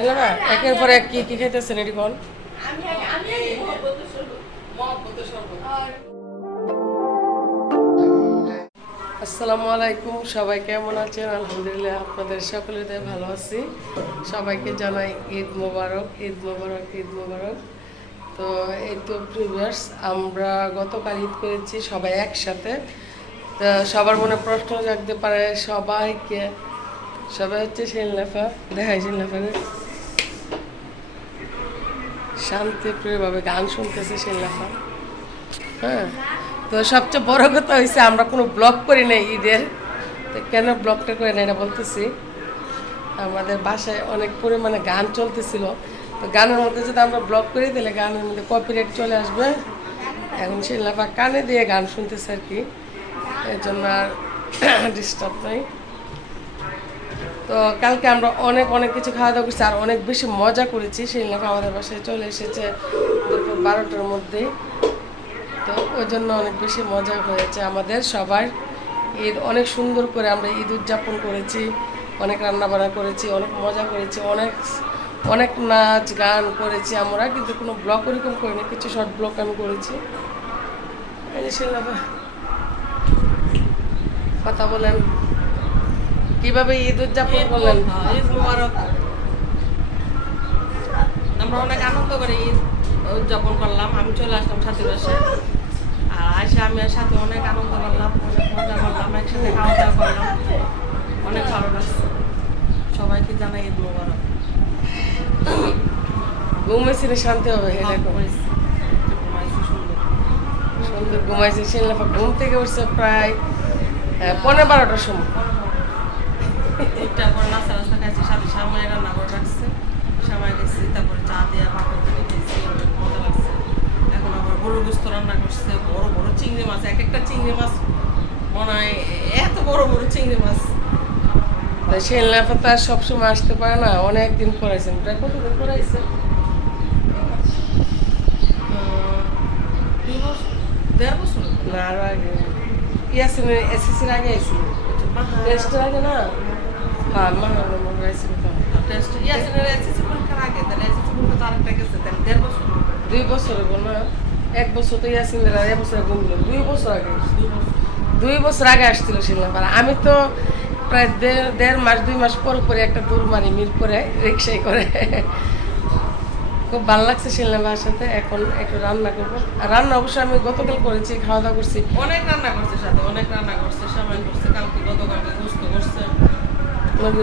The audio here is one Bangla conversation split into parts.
ছেলে না একের পর এক কি কি খাইতেছেন এটি কোন আসসালামু আলাইকুম সবাই কেমন আছেন? আলহামদুলিল্লাহ আপনাদের সকলের ভালো আছি। সবাইকে জানাই ঈদ মোবারক ঈদ মোবারক ঈদ মোবারক। তো এই তো প্রিভিয়ার্স আমরা গতকাল ঈদ করেছি সবাই একসাথে। তো সবার মনে প্রশ্ন জাগতে পারে সবাইকে সবাই হচ্ছে শিলনাফা। দেখাই শিলনাফারে। শান্তিপ্রিয়ভাবে গান শুনতেছে শিলনাফা হ্যাঁ তো সবচেয়ে বড় কথা হয়েছে আমরা কোনো ব্লগ করি নাই ঈদের। তো কেন ব্লগটা করে না এটা বলতেছি। আমাদের বাসায় অনেক পরিমাণে গান চলতেছিল। তো গানের মধ্যে যদি আমরা ব্লগ করি, তাহলে গানের মধ্যে কপিরাইট চলে আসবে। এখন শিল্লাফা কানে দিয়ে গান শুনতেছে আর কি। এর জন্য আর ডিস্টার্ব নাই। তো কালকে আমরা অনেক অনেক কিছু খাওয়া দাওয়া করছি আর অনেক বেশি মজা করেছি। শিল্লাফা আমাদের বাসায় চলে এসেছে দুপুর বারোটার মধ্যেই তো ওই জন্য অনেক বেশি মজা হয়েছে আমাদের সবার। ঈদ অনেক সুন্দর করে আমরা ঈদ উদযাপন করেছি, অনেক রান্নাবান্না করেছি, অনেক মজা করেছি, অনেক অনেক নাচ গান করেছি আমরা, কিন্তু কোনো ব্লগ ওরকম করিনি, কিছু শর্ট ব্লগ আমি করেছি। কথা বলেন। কীভাবে ঈদ উদযাপন করলেন? ঈদ মুবারক। আমরা অনেক আনন্দ করে ঈদ উদযাপন করলাম। আমি চলে আসলাম সাথী বাসে আর এসে আমি আর সাথে অনেক আনন্দ করলাম অনেক মজা করলাম একসাথে খাওয়া দাওয়া করলাম। অনেক ভালো লাগছে। সবাইকে জানাই ঈদ মুবারক। ঘুমেছিল শান্তি হবে এরকম সুন্দর। সুন্দর ঘুমাইছে শিল্লাফা ঘুম থেকে উঠছে প্রায় পনেরো বারোটার সময়। উঠটা পর নাস্তা খাইছি সাথে সামাই রান্না করে রাখছে। সামাই গেছি তারপরে চা দিয়ে পাপড় দিয়ে খেয়েছি অনেক মজা লাগছে। এখন আবার বড় গুস্ত রান্না করছে বড় বড় চিংড়ি মাছ এক একটা চিংড়ি মাছ মনে হয় এত বড় বড় চিংড়ি মাছ। তো শিল্লাফা তো আর সবসময় আসতে পারে না অনেক দিন পড়াইছেন। প্রায় কতদিন পড়াইছে? উম, দুই বছর দেড় বছর না আরও আগে। ইয়াসিনের এসএসসির আগে আইছিল। টেস্টের আগে না? টেস্ট দুই বছর হব না এক বছর তো ইয়াসিনের এক বছর আগে দিল দুই বছর আগে দুই বছর আগে আসছিল শিল্লাপাড়া আমি তো প্রায় দেড় দেড় মাস দুই মাস পর পরে একটা দূর মারি মিরপুরে রিক্সায় করে খুব ভালো লাগছে শিলনাবার সাথে এখন একটু রান্না করব আর রান্না অবশ্যই আমি গতকাল করেছি খাওয়া দাওয়া করছি অনেক রান্না করছে সাথে অনেক রান্না করছে সামাই করছে কালকে গতকালকে গুস্ত করছে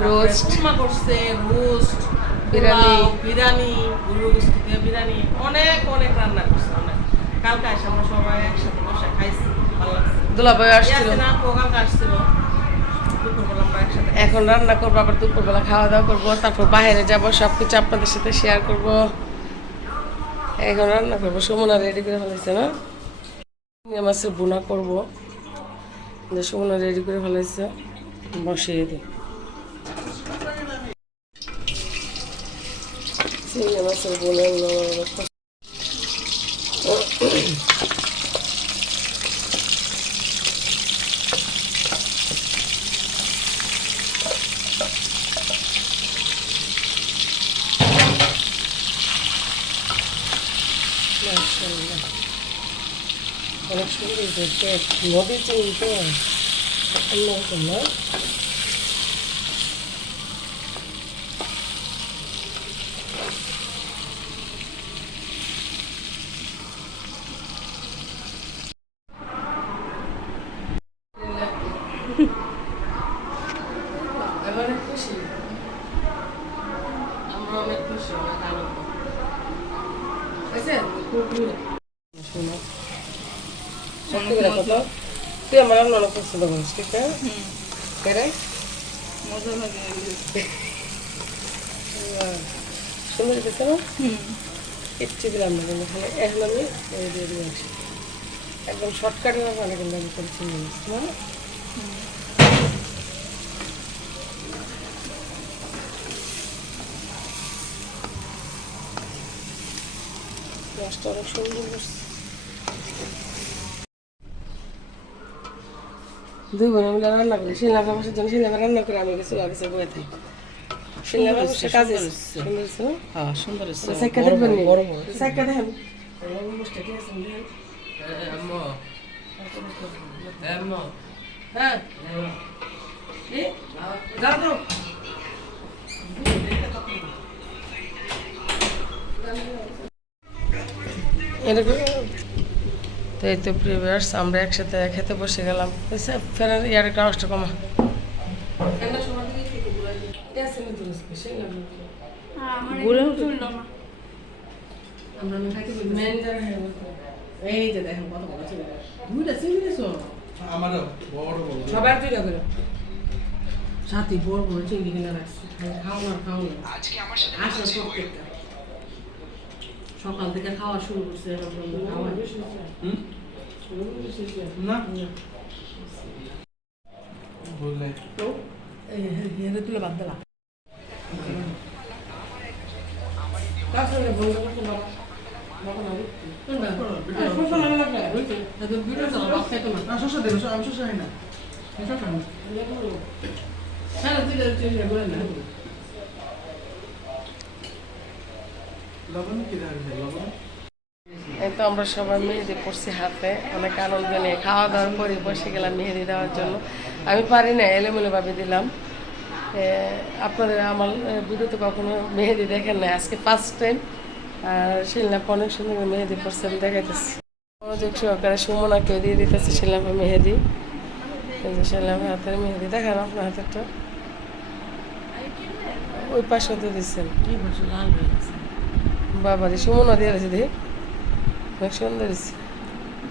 রোস্ট করছে রোস্ট বিরিয়ানি। বিরিয়ানি বিরিয়ানি অনেক অনেক রান্না করছে অনেক। কালকে আমরা সবাই একসাথে বসে খাইছি ভালো লাগছে। দুলাভাই আসছিল। আসছিল। এখন রান্না করব আবার দুপুরবেলা খাওয়া দাওয়া করব তারপর বাইরে যাব সব কিছু আপনাদের সাথে শেয়ার করব। এখন রান্না করব সুমনা রেডি করে ফেলেছে না? মাছের বোনা করব। সুমনা রেডি করে ফেলেছে বসিয়ে দিই। চিংড়ি মাছের বোনা মাশাআল্লাহ। অনেক সুন্দর দেখতে নদীর চিংড়ি তো অন্যরকম না আমি অনেক খুশি আমরা অনেক খুশি অনেক আনন্দ আছে খুব ভালো শোনো সত্যি করে কথা তুই ঠিক আছে কেরে মজা লাগে সুন্দর দিচ্ছে না? দিলাম না কিন্তু খালি এখন আমি এই দিয়ে দিয়ে আসি। একদম শর্টকাটে ভালো কিন্তু আমি করছি না? মাছটা অনেক সুন্দর করছে দুই বোন মিলে রান্না করি। শিলা ব্যবসার জন্য শিলা রান্না করে আমি কিছু আগে বয়ে থাকি। শিলা সুন্দর বাবু হচ্ছে, সে কাজে? হ্যাঁ সুন্দর দেখবেন দেখেন। হ্যাঁ। এরকম তো এই তো প্রিভিয়ার্স আমরা একসাথে খেতে বসে গেলাম। ফেরার ইয়ার অষ্ট কমা। ঘুরে এই যে দেখেন কত বড় ছিল। দুইটা চিংড়ি আমারও বড় বড়। সবার দুইটা করে। সাথে বড় বড় চিংড়ি কিনে রাখছি। খাও না খাও না। আসো প্রত্যেকটা সকাল থেকে খাওয়া শুরু করছে? না? বললে হেরে তুলে বাদ দিলাম তার সঙ্গে বন্ধ করতে বাবা বাবা এই তো আমরা সবাই মেহেদি পড়ছি হাতে। অনেক আনন্দ নিয়ে খাওয়া দাওয়ার পরে বসে গেলাম মেহেদি দেওয়ার জন্য। আমি পারি না এলোমেলোভাবে দিলাম। আপনাদের আমার ভিডিওতে কখনো মেহেদি দেখেন না আজকে ফার্স্ট টাইম আর শিলনাপ অনেক সুন্দর মেহেদি পড়ছে আমি দেখাইতেছি। মনোযোগ সহকারে সুমনাকে দিয়ে দিতেছে শিলনাপে মেহেদি। শিলনাপের হাতের মেহেদি দেখান আপনার হাতেরটা। ওই পাশে তো দিচ্ছেন। কি লাল হয়ে বাবা রে সুমনা দিয়ে দিয়েছে দেখি। অনেক সুন্দর দিচ্ছে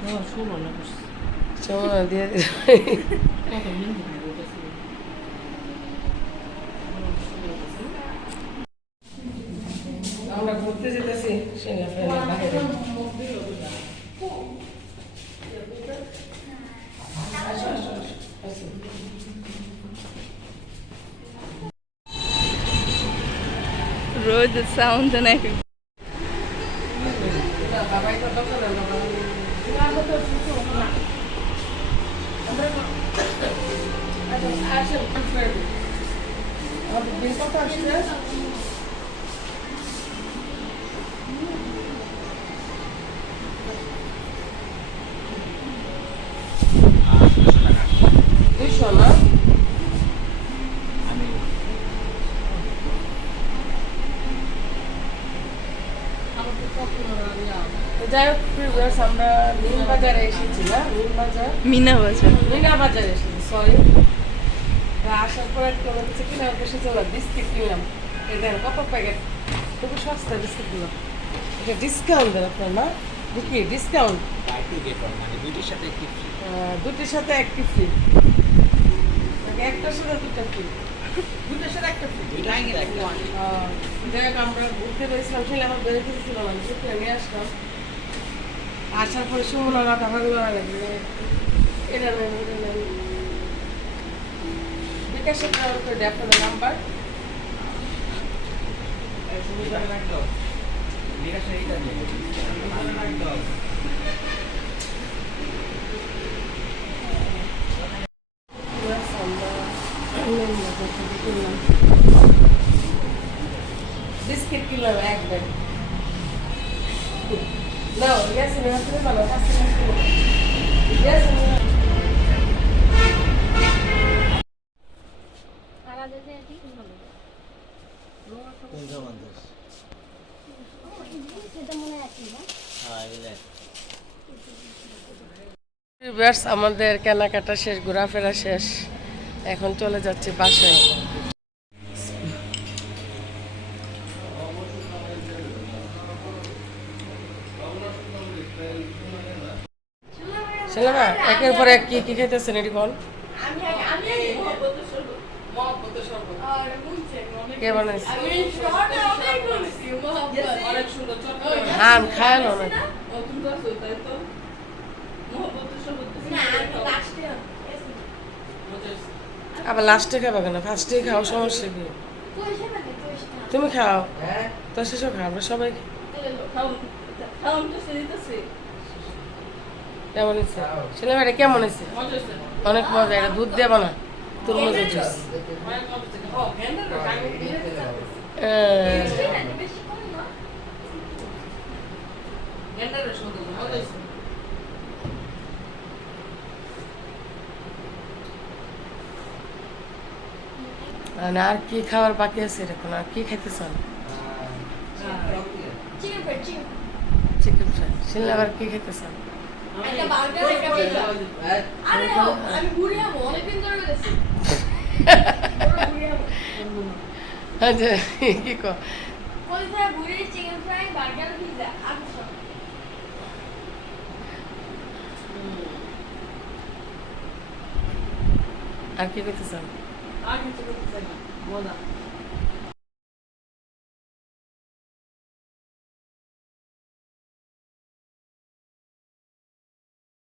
দেওয়া শুনো না করছে দিয়ে আমরা ঘুরতে যেতেছি road sound and everything. না, বাবাই তো দোকানে, বাবা। আচ্ছা, আসেন, আসেন। আমাদের বিল কত আসছে? দুইশো না তো যাই হোক viewers, আমরা নীল বাজারে এসেছি না নীল বাজার। Mina Bazaar. মিনা বাজারে এসেছি সরি আসার পর একটা কাছে কিনা বসে চলো বিস্কিট কিনলাম এই কত প্যাকেট খুবই সস্তা বিস্কিটগুলো এটা ডিসকাউন্ট দেন আপনার না কি ডিসকাউন্ট মানে দুইটির সাথে একটি ফ্রি দুটির সাথে একটি ফ্রি একটার সাথে দুটা ফ্রি দুটার সাথে একটা ফ্রি যাই হোক আমরা ঘুরতে পেরেছিলাম সেটা আমার বেনিফিট ছিল না ঘুরতে নিয়ে আসলাম। আসার পরে সুমনা রাখা ভালো লাগে এটা নেন এটা নেন বিকাশে আপনাদের নাম্বার বিকাশে এইটা বিস্কিট কিনলাম, এক ব্যাগ নাও ইয়াসিনের হাতে ভালো ইয়াসিনের ইয়াসিনের কোনটা বান্ধব হ্যাঁ এগুলো ভিউয়ার্স আমাদের কেনাকাটা শেষ ঘোরাফেরা শেষ। এখন চলে যাচ্ছি বাসায়। ছেলেরা একের পর এক কি কি খেতেছেন এটি কোন কে বানাইছে? হান খায়ালো না আবার লাস্টে খাবে কেন? ফার্স্টে খাও সমস্যা কি? তুমি খাও। তো শেষও খাও আমরা সবাই খাই। কেমন হয়েছে? ছেলেমেয়েটা কেমন হয়েছে? অনেক মজা এটা দুধ দিয়ে বানা তরমুজের জুস। মানে আর কি খাবার বাকি আছে এরকম? আর কি খাইতে চান চিকেন ফ্রাই শিলনা আবার কি খেতে চান আচ্ছা কি কো চিকেন ফ্রাই বার্গার পিৎজা আর আর কি চান আর কিছু করতে চাই না